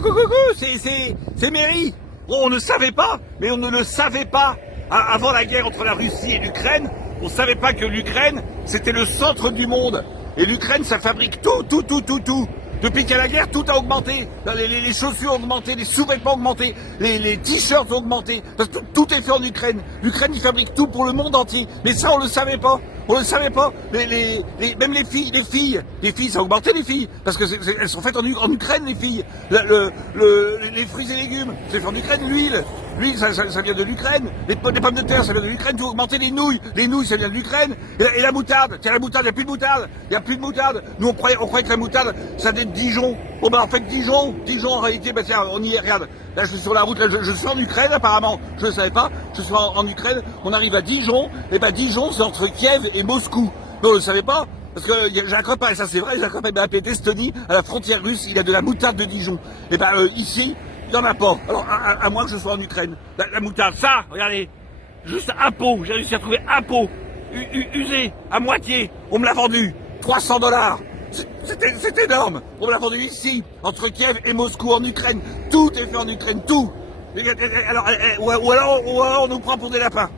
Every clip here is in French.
Coucou, c'est Mary. On ne savait pas, mais on ne le savait pas. Avant la guerre entre la Russie et l'Ukraine, on ne savait pas que l'Ukraine, c'était le centre du monde. Et l'Ukraine, ça fabrique tout. Depuis qu'il y a la guerre, tout a augmenté. Les chaussures ont augmenté, les sous-vêtements ont augmenté, les t-shirts ont augmenté. Parce que tout est fait en Ukraine. L'Ukraine, il fabrique tout pour le monde entier. Mais ça, on le savait pas. On le savait pas. Même les filles, ça a augmenté les filles. Parce que elles sont faites en Ukraine, les filles. Les fruits et légumes, c'est fait en Ukraine. L'huile, ça vient de l'Ukraine. Les pommes de terre, ça vient de l'Ukraine. Tout a augmenté. Les nouilles, ça vient de l'Ukraine. Et la moutarde, tiens, la moutarde, il n'y a plus de moutarde. Il n'y a plus de moutarde. Nous, on croyait que la moutarde, ça venait de Dijon. Bon, ben, en fait, Dijon, en réalité, ben, tiens, on y est, regarde. Là, je suis sur la route, là, je suis en Ukraine, apparemment. Je ne savais pas. Je suis en Ukraine. On arrive à Dijon. Et ben, Dijon, c'est entre Kiev et Moscou. Mais on ne le savait pas. Parce que j'ai un copain, et ça c'est vrai, j'ai un copain m'a appelé d'Estonie, à la frontière russe, il a de la moutarde de Dijon. Et ben, ici, il n'y en a pas. Alors, à moins que je sois en Ukraine. La moutarde, ça, regardez. Juste un pot. J'ai réussi à trouver un pot. Usé, à moitié. On me l'a vendu. $300. C'est énorme. On me l'a vendu ici, entre Kiev et Moscou, en Ukraine. Tout est fait en Ukraine, tout. Alors, ou alors on nous prend pour des lapins.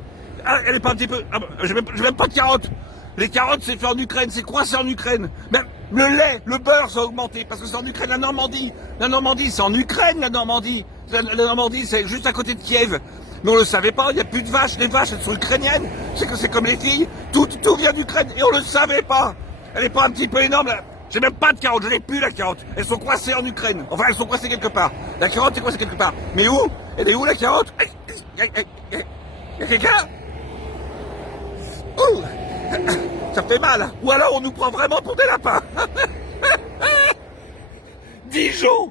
Elle est pas un petit peu... j'ai même pas de carottes. Les carottes, c'est fait en Ukraine, c'est coincé en Ukraine. Même le lait, le beurre, ça a augmenté, parce que c'est en Ukraine, la Normandie. La Normandie, c'est en Ukraine, la Normandie. La Normandie, c'est juste à côté de Kiev. Mais on le savait pas, il n'y a plus de vaches, les vaches, elles sont ukrainiennes. C'est comme les filles, tout vient d'Ukraine, et on le savait pas. Elle est pas un petit peu énorme, là. J'ai même pas de carottes, je n'ai plus la carotte. Elles sont coincées en Ukraine. Enfin, elles sont coincées quelque part. La carotte est coincée quelque part. Mais où? Elle est où, la carotte? Y a quelqu'un? Ouh. Ça fait mal. Ou alors on nous prend vraiment pour des lapins. Dijon